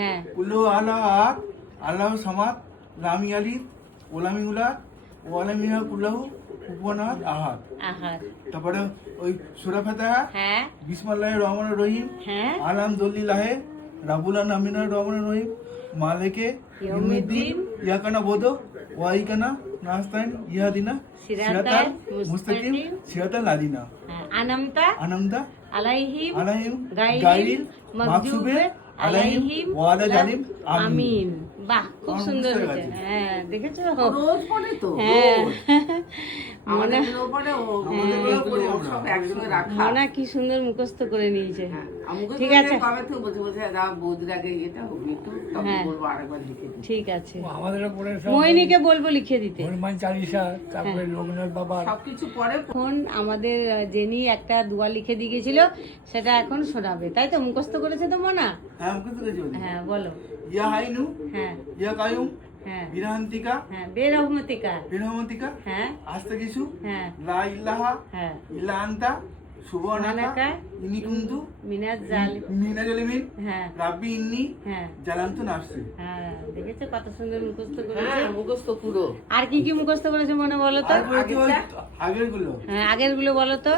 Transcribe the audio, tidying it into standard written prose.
হ্যাঁ কুল্লু আল্লাহ আহাদ আল্লাহ সামাদ লামি আলিদ ওলামি উলাদ ওয়ালামিহা কুল্লাহু কুফুয়ান আহাদ। আহাদ। তারপরে ওই সূরা ফাতিহা, হ্যাঁ বিসমিল্লাহির রহমানির রহিম, হ্যাঁ আলহামদুলিল্লাহ রাব্বুল আলামিনের রহমানির রহিম, মালিকে ইয়াউমিদ্দিন, ইয়াকা নাবুদু ওয়া ইয়াকা নাস্তাইন, ইহদিনা সিরাতাল মুস্তাকিম, সিরাতাল লাযিনা আনামতা আলাইহিম গায়রিল মাগদুবি আলাইহিম ওয়া আলাইহিম আমিন। বাহ, খুব সুন্দর হয়েছে। হ্যাঁ দেখেছো, রোজ পড়ে তো। হ্যাঁ মনে পড়ে ও সব একসঙ্গে রাখা। মনা কি সুন্দর মুখস্থ করে নিয়েছে। ঠিক ঠিক আছে, আছে, কবে থেকে বসে বসে বৌদির আগে এটা হবে তো, তখন হ্যাঁ। বলবো আরেকবার লিখে দিই। ঠিক আছে, আমাদের পরে মোহিনীকে বলবো লিখে দিতে। হনুমান চালিসা, তারপরে লোকনাথ বাবা সবকিছু পরে এখন আমাদের জেনি একটা দোয়া লিখে দিয়ে গেছিল, সেটা এখন শোনাবে, তাই তো? মুখস্থ করেছে তো মনা? হ্যাঁ মুখস্থ করেছি। হ্যাঁ বলো। ইয়া হাইনু হ্যাঁ ইয়া কায়ুম হ্যাঁ বিরহান্তিকা হ্যাঁ বেরহমতিকা। বিরহমতিকা হ্যাঁ আস্তে কিছু হ্যাঁ লা ইল্লাহা হ্যাঁ ইল্লা আনতা সুবহানাকা সুবহানাকা ইন্নী কুনতু মিনাজ জালিম। মিনাজ জালিমিন, হ্যাঁ রাব্বি ইন্নী হ্যাঁ জালামতু নাফসি। হ্যাঁ দেখেছো কত সুন্দর মুখস্থ করেছে। হ্যাঁ মুখস্থ পুরো। আর কি কি মুখস্থ করেছে মনে বলো তো? আর বলছি ওই আগের গুলো হ্যাঁ আগের গুলো বলো তো।